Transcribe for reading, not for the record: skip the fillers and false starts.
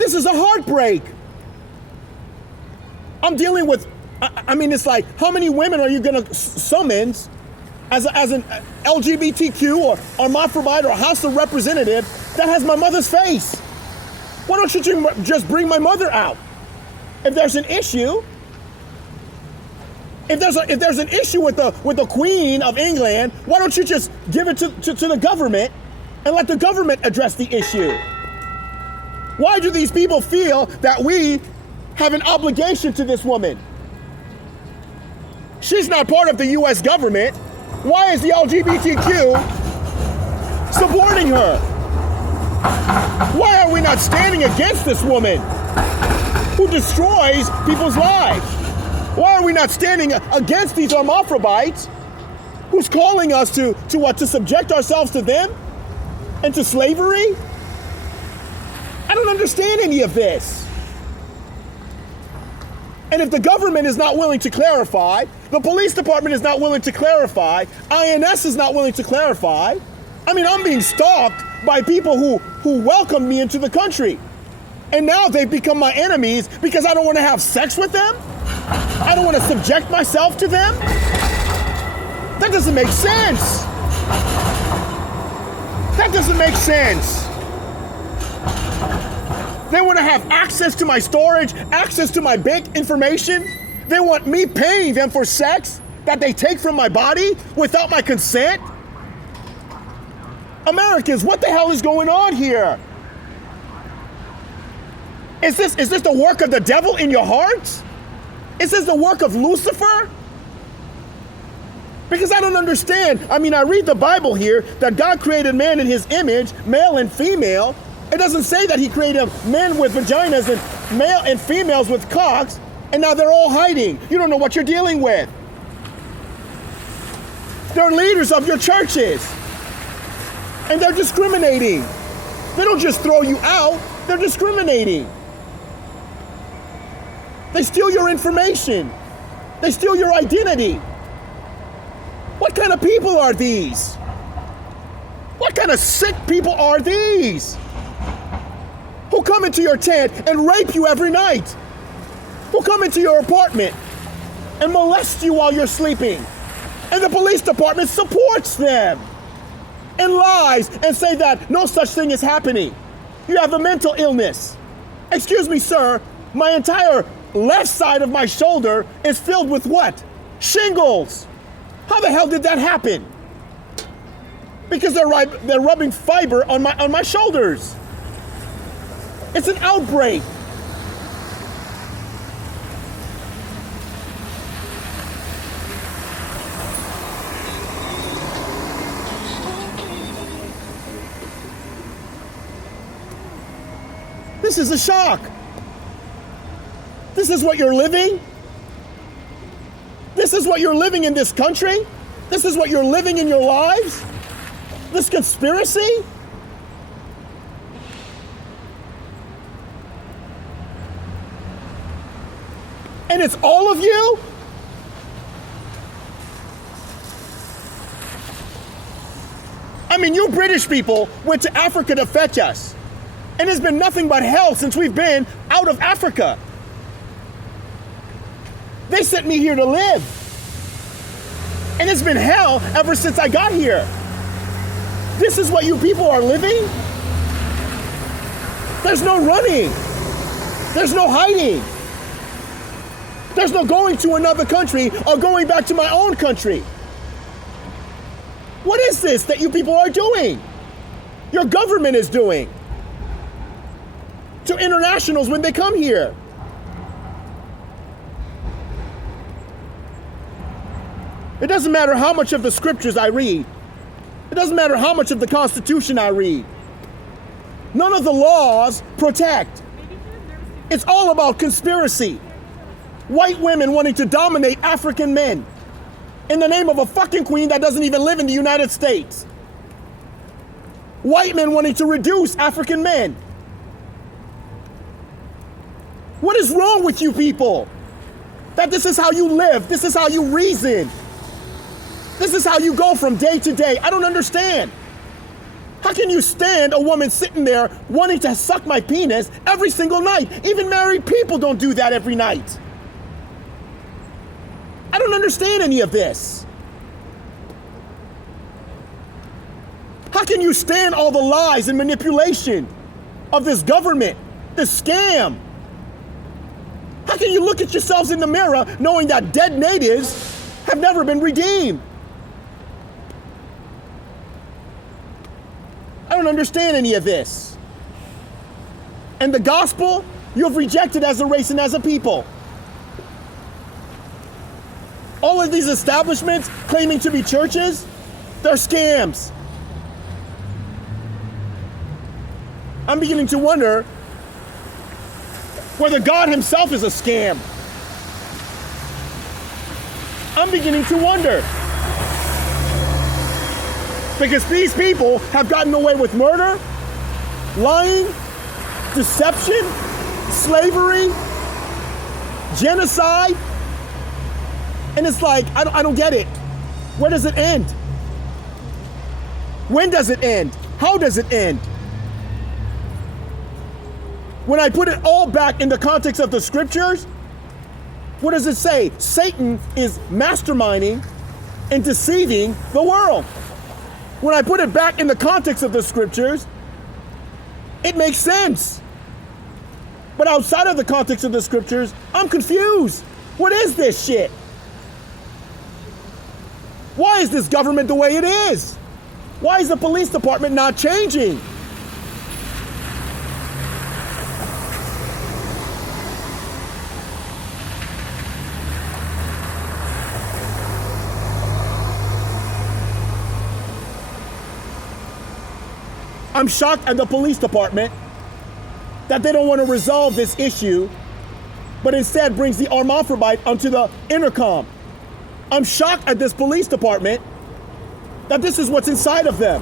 This is a heartbreak. I'm dealing with, I mean, it's like, how many women are you going to summons as an LGBTQ or hermaphrodite or House of Representative that has my mother's face? Why don't you just bring my mother out? If there's an issue, if there's an issue with the Queen of England, why don't you just give it to the government and let the government address the issue? Why do these people feel that we have an obligation to this woman? She's not part of the US government. Why is the LGBTQ supporting her? Why are we not standing against this woman who destroys people's lives? Why are we not standing against these hermaphrodites who's calling us to what? To subject ourselves to them and to slavery? I don't understand any of this. And if the government is not willing to clarify, the police department is not willing to clarify, INS is not willing to clarify, I mean, I'm being stalked by people who welcomed me into the country. And now they've become my enemies because I don't want to have sex with them? I don't want to subject myself to them? That doesn't make sense. That doesn't make sense. They want to have access to my storage, access to my bank information. They want me paying them for sex that they take from my body without my consent. Americans, what the hell is going on here? Is this the work of the devil in your hearts? Is this the work of Lucifer? Because I don't understand. I mean, I read the Bible here that God created man in his image, male and female. It doesn't say that he created men with vaginas and male and females with cocks, and now they're all hiding. You don't know what you're dealing with. They're leaders of your churches, and they're discriminating. They don't just throw you out, they're discriminating. They steal your information. They steal your identity. What kind of people are these? What kind of sick people are these? Who come into your tent and rape you every night? Who come into your apartment and molest you while you're sleeping? And the police department supports them and lies and say that no such thing is happening. You have a mental illness. Excuse me, sir, my entire left side of my shoulder is filled with what? Shingles. How the hell did that happen? Because they're rubbing fiber on my shoulders. It's an outbreak. This is a shock. This is what you're living? This is what you're living in this country? This is what you're living in your lives? This conspiracy? And it's all of you? I mean, you British people went to Africa to fetch us. And it's been nothing but hell since we've been out of Africa. They sent me here to live. And it's been hell ever since I got here. This is what you people are living? There's no running. There's no hiding. There's no going to another country or going back to my own country. What is this that you people are doing? Your government is doing to internationals when they come here. It doesn't matter how much of the scriptures I read. It doesn't matter how much of the Constitution I read. None of the laws protect. It's all about conspiracy. White women wanting to dominate African men in the name of a fucking queen that doesn't even live in the United States. White men wanting to reduce African men. What is wrong with you people? That this is how you live, this is how you reason. This is how you go from day to day. I don't understand. How can you stand a woman sitting there wanting to suck my penis every single night? Even married people don't do that every night. I don't understand any of this. How can you stand all the lies and manipulation of this government, this scam? How can you look at yourselves in the mirror knowing that dead natives have never been redeemed? I don't understand any of this. And the gospel, you have rejected as a race and as a people. All of these establishments claiming to be churches, they're scams. I'm beginning to wonder whether God himself is a scam. I'm beginning to wonder. Because these people have gotten away with murder, lying, deception, slavery, genocide. And it's like, I don't get it. Where does it end? When does it end? How does it end? When I put it all back in the context of the scriptures, what does it say? Satan is masterminding and deceiving the world. When I put it back in the context of the scriptures, it makes sense. But outside of the context of the scriptures, I'm confused. What is this shit? Why is this government the way it is? Why is the police department not changing? I'm shocked at the police department that they don't want to resolve this issue, but instead brings the Hermaphrodite onto the intercom. I'm shocked at this police department that this is what's inside of them.